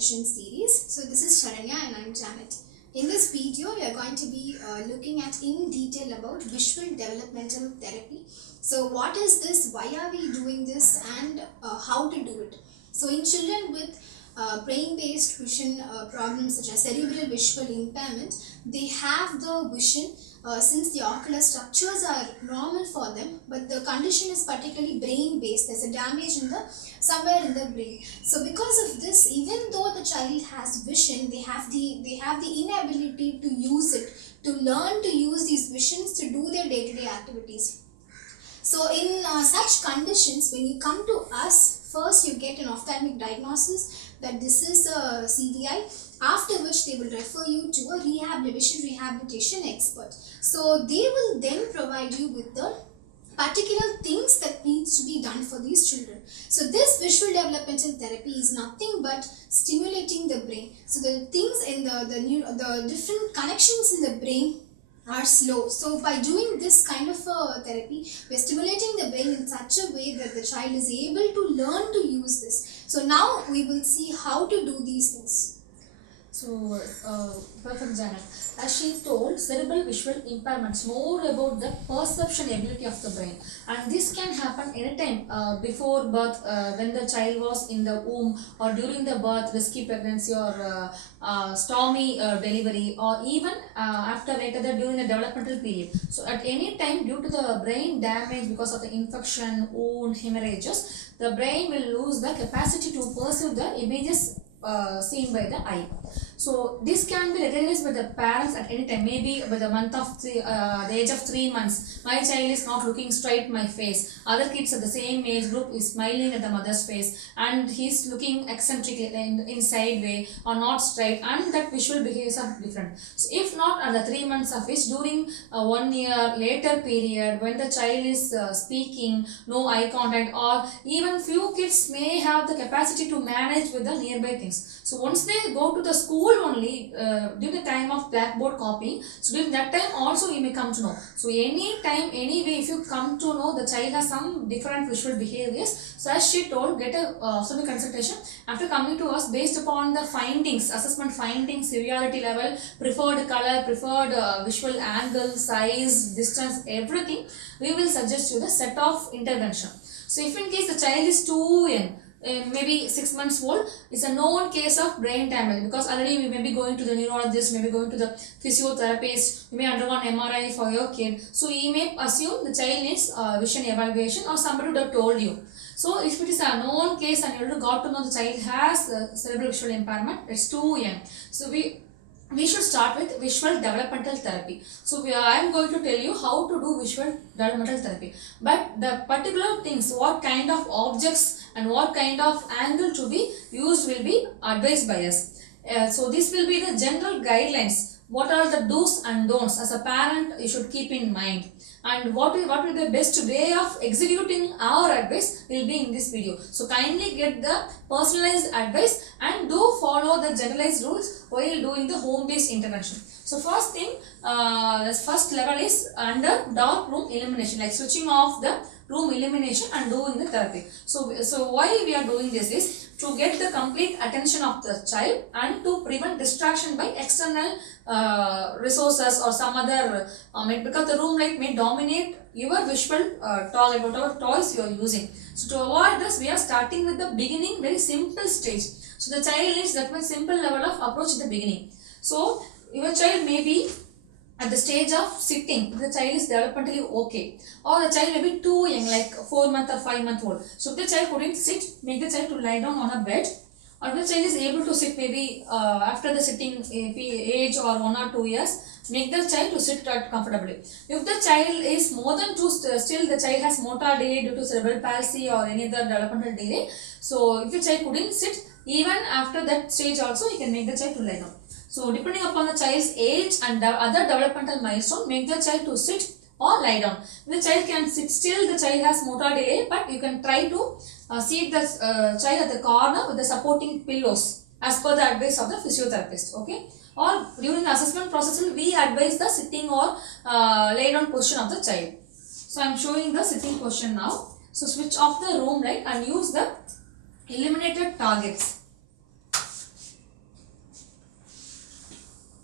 Intervention series. So this is Sharanya and I'm Janet. In this video, we are going to be looking at in detail about visual developmental therapy. So what is this, why are we doing this, and how to do it. So in children with brain-based vision problems such as cerebral visual impairment, they have the vision since the ocular structures are normal for them, but the condition is particularly brain-based. There's a damage in the somewhere in the brain. So because of this, even though the child has vision, they have the inability to use it, to learn to use these visions to do their day-to-day activities. So in such conditions, when you come to us, first you get an ophthalmic diagnosis that this is a CVI, after which they will refer you to a vision rehabilitation expert. So they will then provide you with the particular things that needs to be done for these children. So this visual developmental therapy is nothing but stimulating the brain. So the things in the different connections in the brain are slow. So by doing this kind of therapy, we are stimulating the brain in such a way that the child is able to learn to use this. So now we will see how to do these things. So, perfect, Janet. As she told, cerebral visual impairments more about the perception ability of the brain, and this can happen anytime before birth, when the child was in the womb, or during the birth, risky pregnancy, or stormy delivery, or even after later that during the developmental period. So, at any time due to the brain damage because of the infection, wound, hemorrhages, the brain will lose the capacity to perceive the images seen by the eye. So this can be recognized by the parents at any time. Maybe by the the age of 3 months, my child is not looking straight at my face. Other kids at the same age group is smiling at the mother's face, and he's looking eccentrically in side way or not straight, and that visual behaviors are different. So if not at the 3 months of age, during 1 year later period when the child is speaking, no eye contact, or even few kids may have the capacity to manage with the nearby things. So once they go to the school only, during the time of blackboard copying, so during that time also you may come to know. So any time, anyway, if you come to know the child has some different visual behaviors, so as she told, get a ophthalmic consultation. After coming to us, based upon the findings, assessment findings, severity level, preferred color, preferred visual angle, size, distance, everything, we will suggest you the set of intervention. So if in case the child is too young, maybe 6 months old, is a known case of brain damage, because already we may be going to the neurologist, maybe going to the physiotherapist, you may undergo an MRI for your kid. So you may assume the child needs vision evaluation, or somebody would have told you. So if it is a known case and you got to know the child has cerebral visual impairment, it's too young. So we should start with visual developmental therapy. So I am going to tell you how to do visual developmental therapy. But the particular things, what kind of objects and what kind of angle to be used will be advised by us. So this will be the general guidelines. What are the do's and don'ts as a parent you should keep in mind, and what will be the best way of executing our advice will be in this video. So kindly get the personalized advice and do follow the generalized rules while doing the home-based intervention. So first thing, the first level is under dark room illumination, like switching off the room illumination and doing the therapy. So why we are doing this is to get the complete attention of the child and to prevent distraction by external resources or some other, because the room light may dominate your visual target, whatever toys you are using. So to avoid this, we are starting with the beginning, very simple stage. So the child needs that much simple level of approach in the beginning. So your child may be at the stage of sitting, the child is developmentally okay, or the child may be too young, like 4 month or 5 month old. So if the child couldn't sit, make the child to lie down on a bed, or if the child is able to sit, maybe after the sitting age or 1 or 2 years, make the child to sit comfortably. If the child is more than 2, still the child has motor delay due to cerebral palsy or any other developmental delay, so if the child couldn't sit, even after that stage also, you can make the child to lie down. So depending upon the child's age and the other developmental milestone, make the child to sit or lie down. The child can sit, still the child has motor delay, but you can try to seat the child at the corner with the supporting pillows as per the advice of the physiotherapist. Okay, or during the assessment process, we advise the sitting or lay down position of the child. So I am showing the sitting position now. So switch off the room light and use the illuminated targets.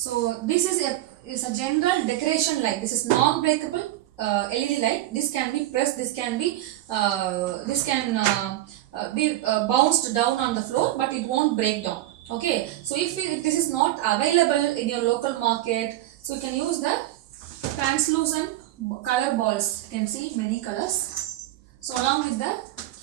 So this is a general decoration light. This is non-breakable LED light. This can be pressed. This can be bounced down on the floor, but it won't break down. Okay. So if this is not available in your local market, so you can use the translucent color balls. You can see many colors. So along with the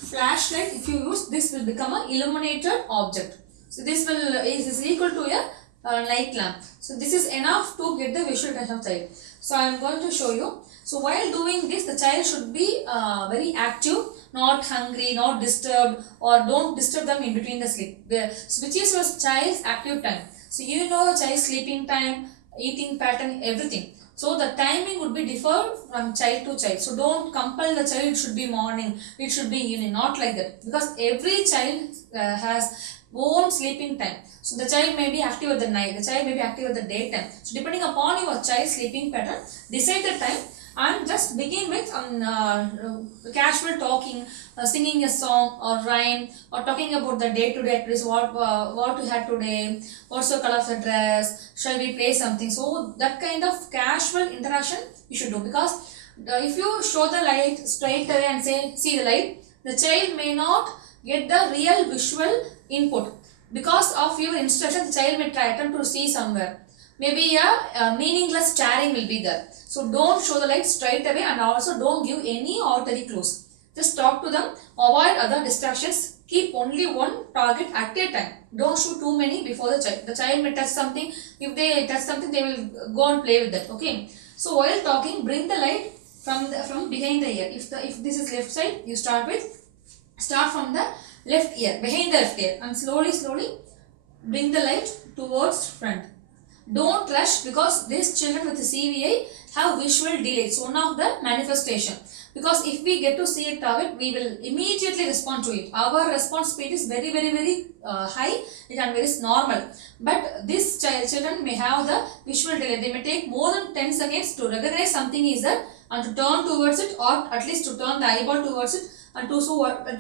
flashlight, if you use this, will become a illuminated object. So this is equal to a night lamp. So this is enough to get the visual attention of child. So I am going to show you. So while doing this, the child should be very active, not hungry, not disturbed, or don't disturb them in between the sleep. So which is your child's active time. So you know your child's sleeping time, eating pattern, everything. So the timing would be differ from child to child. So don't compel the child should be morning, it should be evening, not like that. Because every child has own sleeping time. So the child may be active at the night, the child may be active at the daytime. So depending upon your child's sleeping pattern, decide the time and just begin with casual talking, singing a song or rhyme, or talking about the day-to-day activities, what we had today, what's the color of the dress, shall we play something. So that kind of casual interaction you should do, because if you show the light straight away and say see the light, the child may not get the real visual input. Because of your instruction, the child may try attempt to see somewhere. Maybe a meaningless staring will be there. So don't show the light straight away, and also don't give any arbitrary clues. Just talk to them, avoid other distractions, keep only one target at a time. Don't shoot too many before the child. The child may touch something. If they touch something, they will go and play with that. Okay. So while talking, bring the light from behind the ear. If this is left side, you start from the left ear, behind the left ear, and slowly bring the light towards front. Don't rush, because these children with the CVI have visual delay. It's one of the manifestation. Because if we get to see a target, we will immediately respond to it. Our response speed is very high and very normal. But these children may have the visual delay. They may take more than 10 seconds to recognize something is there and to turn towards it, or at least to turn the eyeball towards it and to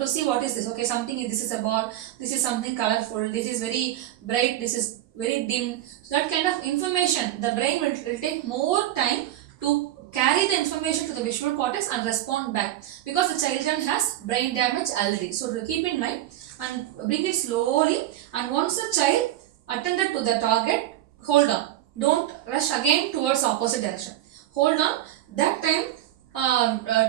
see what is this. Okay, this is a ball, this is something colorful, this is very bright, this is very dim. So that kind of information, the brain will take more time to carry the information to the visual cortex and respond back, because the child has brain damage already. So keep in mind and bring it slowly, and once the child attended to the target, hold on. Don't rush again towards opposite direction. Hold on. That time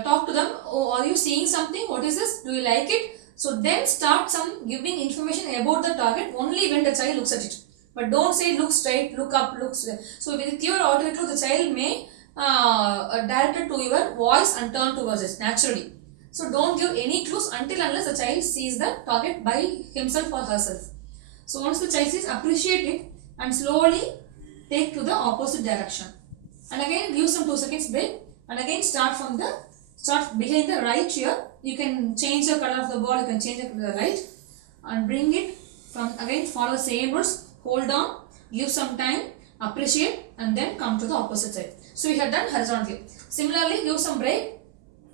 talk to them. Oh, are you seeing something? What is this? Do you like it? So then start giving information about the target only when the child looks at it. But don't say look straight, look up, look straight. So with your auditory clue, the child may direct it to your voice and turn towards it naturally. So don't give any clues until unless the child sees the target by himself or herself. So once the child sees, appreciate it and slowly take to the opposite direction. And again give some 2 seconds break, and again start behind the right ear. You can change the color of the ball, you can change the light and bring it from, again follow the same rules. Hold on, give some time, appreciate, and then come to the opposite side. So we have done horizontally. Similarly, give some break.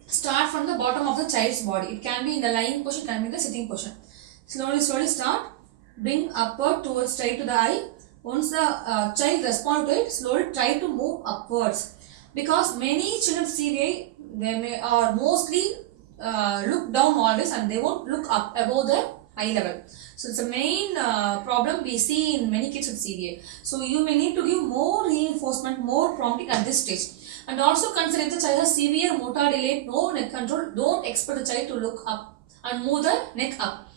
Start from the bottom of the child's body. It can be in the lying position, it can be in the sitting position. Slowly start. Bring upward towards straight to the eye. Once the child responds to it, slowly try to move upwards. Because many children CVI, they may mostly look down always, and they won't look up above the eye level. So it's a main problem we see in many kids with CVI. So you may need to give more reinforcement, more prompting at this stage. And also consider if the child has severe motor delay, no neck control, don't expect the child to look up and move the neck up.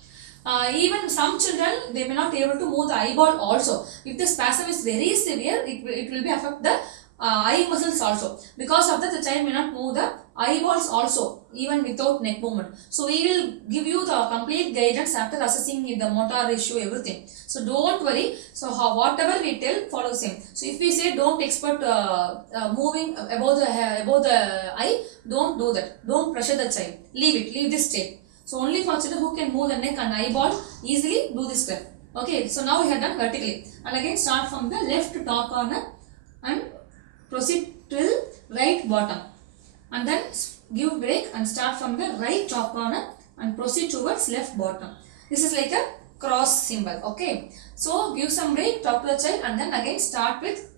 Even some children, they may not be able to move the eyeball also. If the spasm is very severe, it will be affect the eye muscles also. Because of that, the child may not move the eyeballs also, even without neck movement. So we will give you the complete guidance after assessing the motor issue, everything. So don't worry. So whatever we tell, follow same. So if we say don't expect moving above the eye, don't do that. Don't pressure the child. Leave this state. So only for children who can move the neck and eyeball easily, do this step. Okay, so now we have done vertically. And again start from the left top corner and proceed till right bottom. And then give break and start from the right top corner and proceed towards left bottom. This is like a cross symbol. Okay, so give some break, talk to the child, and then again start with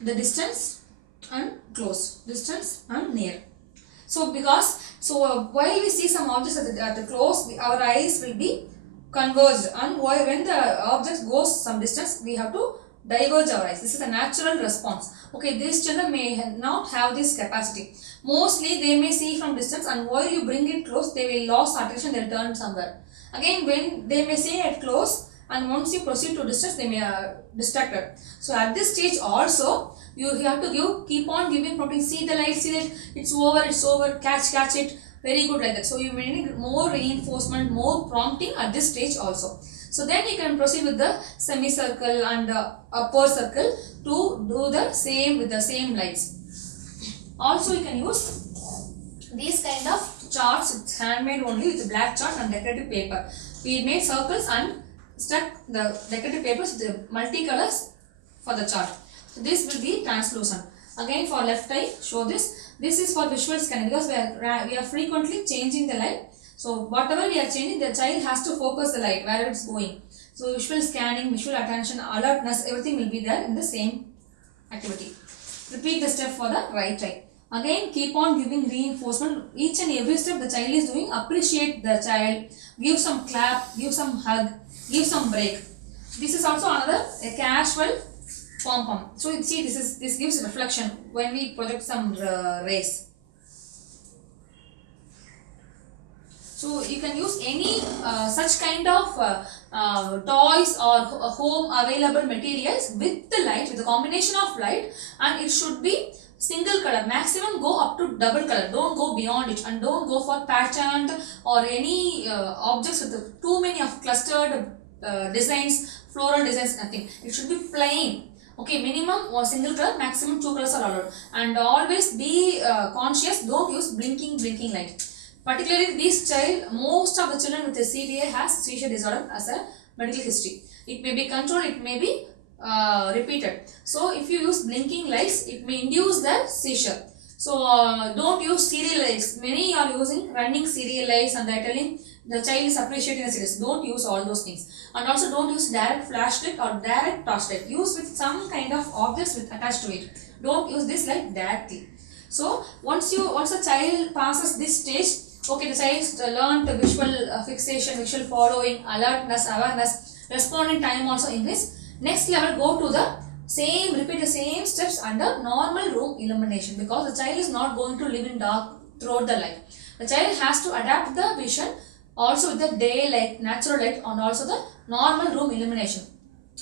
the distance and close, distance and near. So while we see some objects at the close, our eyes will be converged, and when the object goes some distance, we have to diverge our eyes. This is a natural response. Okay, these children may not have this capacity. Mostly they may see from distance, and while you bring it close, they will lose attention, they will turn somewhere. Again, when they may see at close, and once you proceed to distance, they may distracted. So at this stage also, you have to keep on giving prompting. See the light, it's over, catch it. Very good like that. So you may need more reinforcement, more prompting at this stage also. So then you can proceed with the semicircle and upper circle to do the same with the same lights. Also you can use these kind of charts. It's handmade only with black chart and decorative paper. We made circles and stuck the decorative papers with the multicolors for the chart. So this will be translucent. Again for left eye, show this. This is for visual scanning because we are frequently changing the light. So whatever we are changing, the child has to focus the light where it's going. So visual scanning, visual attention, alertness, everything will be there in the same activity. Repeat the step for the right eye. Again, keep on giving reinforcement. Each and every step the child is doing, appreciate the child. Give some clap, give some hug, give some break. This is also another casual pom-pom. So you see, this gives reflection when we project some rays. So you can use any such kind of toys or home available materials with the light, with the combination of light, and it should be single color. Maximum go up to double color. Don't go beyond it, and don't go for patterned or any objects with too many of clustered designs, floral designs, nothing. It should be plain. Okay, minimum or single color, maximum 2 colors are allowed. And always be conscious, don't use blinking light. Particularly this child, most of the children with a CDA has seizure disorder as a medical history. It may be controlled, it may be repeated. So if you use blinking lights, it may induce the seizure. So don't use serial lights. Many are using running serial lights and they are telling the child is appreciating the series. Don't use all those things. And also don't use direct flashlight or direct torchlight. Use with some kind of objects attached to it. Don't use this light directly. So once a child passes this stage, okay, the child learned visual fixation, visual following, alertness, awareness, responding time also increase. Next level, go to the repeat the same steps under normal room illumination, because the child is not going to live in dark throughout the life. The child has to adapt the vision also with the daylight, natural light, and also the normal room illumination.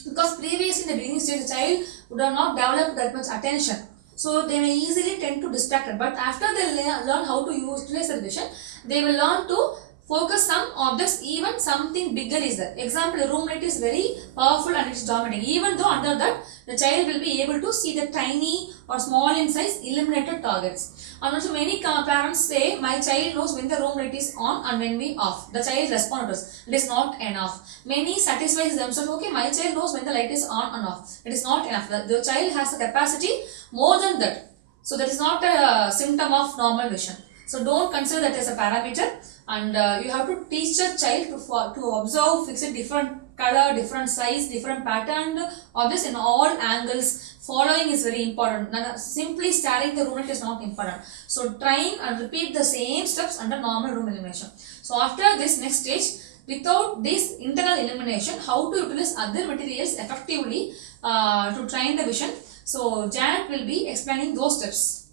Because previously in the beginning stage, the child would have not developed that much attention. So they may easily tend to distract it. But after they learn how to utilize their vision, they will learn to focus some objects, even something bigger is there. Example, a room light is very powerful and it's dominating. Even though under that, the child will be able to see the tiny or small in size illuminated targets. And also many parents say, my child knows when the room light is on and when we off. The child responds to us. It is not enough. Many satisfy themselves, okay, my child knows when the light is on and off. It is not enough. The child has the capacity more than that. So that is not a symptom of normal vision. So don't consider that as a parameter, and you have to teach the child to observe, fix it different color, different size, different pattern objects in all angles. Following is very important. Simply staring the room light is not important. So train and repeat the same steps under normal room illumination. So after this next stage, without this internal illumination, how to utilize other materials effectively to train the vision. So Janet will be explaining those steps.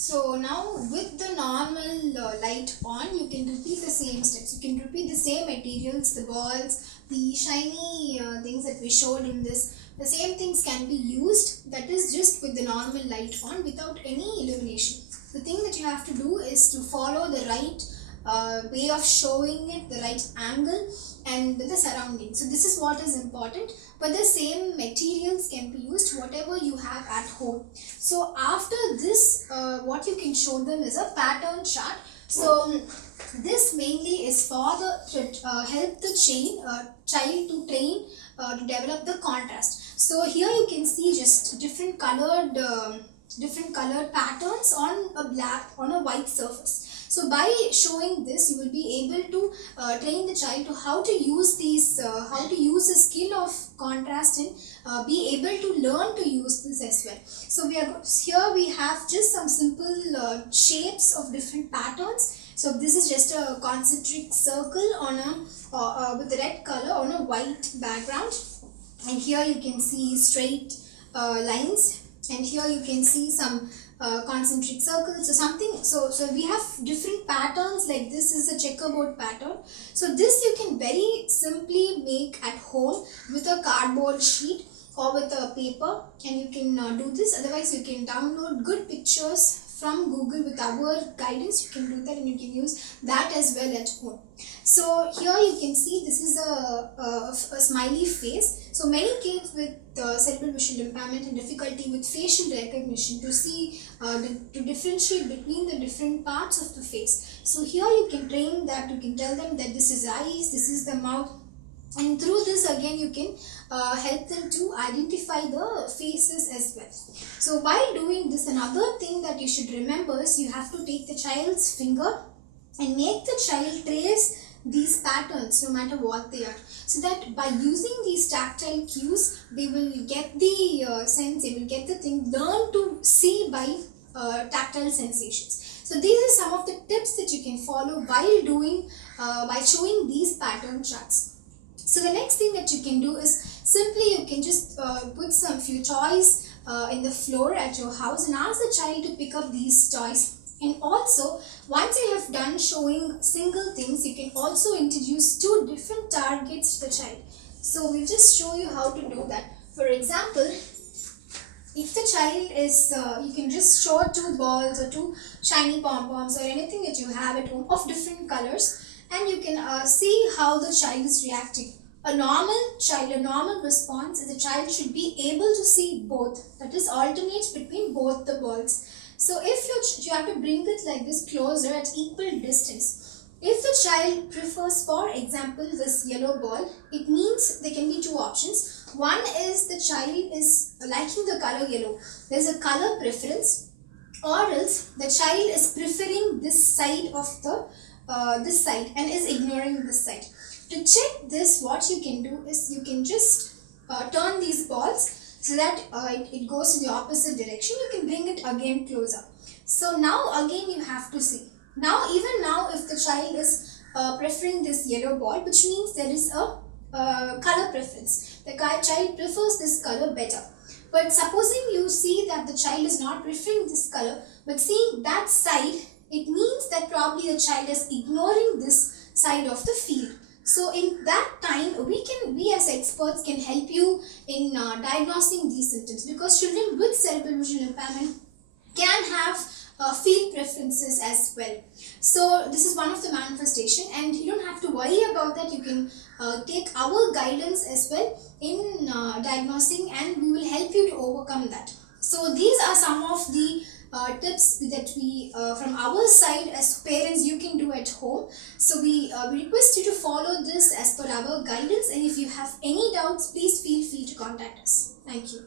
So now with the normal light on, you can repeat the same steps. You can repeat the same materials, the balls, the shiny things that we showed in this. The same things can be used, that is just with the normal light on without any illumination. The thing that you have to do is to follow the right way of showing it, the right angle and the surroundings. So this is what is important, but the same materials can be used whatever you have at home. So after this, what you can show them is a pattern chart. So this mainly is for the help the child to train to develop the contrast. So here you can see just different colored patterns on a white surface. So by showing this, you will be able to train the child to how to use the skill of contrast and be able to learn to use this as well. So we have just some simple shapes of different patterns. So this is just a concentric circle on with red color on a white background, and here you can see straight lines, and here you can see some concentric circles. So we have different patterns. Like this is a checkerboard pattern. So this you can very simply make at home with a cardboard sheet or with a paper, and you can do this. Otherwise you can download good pictures from Google with our guidance. You can do that and you can use that as well at home. So here you can see this is a smiley face. So many kids with cerebral visual impairment and difficulty with facial recognition to see to differentiate between the different parts of the face. So here you can train that. You can tell them that this is eyes, this is the mouth, and through this again you can help them to identify the faces as well. So while doing this, another thing that you should remember is you have to take the child's finger and make the child trace these patterns no matter what they are, so that by using these tactile cues they will get the sense, they will get the thing, learn to see by tactile sensations. So these are some of the tips that you can follow while doing by showing these pattern charts. So the next thing that you can do is simply you can just put some few toys in the floor at your house and ask the child to pick up these toys. And also, once you have done showing single things, you can also introduce two different targets to the child. So we'll just show you how to do that. For example, if the child is, you can just show two balls or two shiny pom-poms or anything that you have at home of different colors, and you can see how the child is reacting. A normal response is the child should be able to see both, that is alternates between both the balls. So if you have to bring it like this closer at equal distance. If the child prefers, for example, this yellow ball, it means there can be two options. One is the child is liking the color yellow. There is a color preference, or else the child is preferring this side of this side and is ignoring this side. To check this, what you can do is you can just turn these balls so that it goes in the opposite direction. You can bring it again closer. So now again you have to see. Even now if the child is preferring this yellow ball, which means there is a color preference. The child prefers this color better. But supposing you see that the child is not preferring this color but seeing that side, it means that probably the child is ignoring this side of the field. So in that time, we as experts can help you in diagnosing these symptoms, because children with cerebral visual impairment can have field preferences as well. So this is one of the manifestation, and you don't have to worry about that. You can take our guidance as well in diagnosing, and we will help you to overcome that. So these are some of the tips that we from our side as parents you can do at home. So we request you to follow this as per our guidance, and if you have any doubts, please feel free to contact us. Thank you.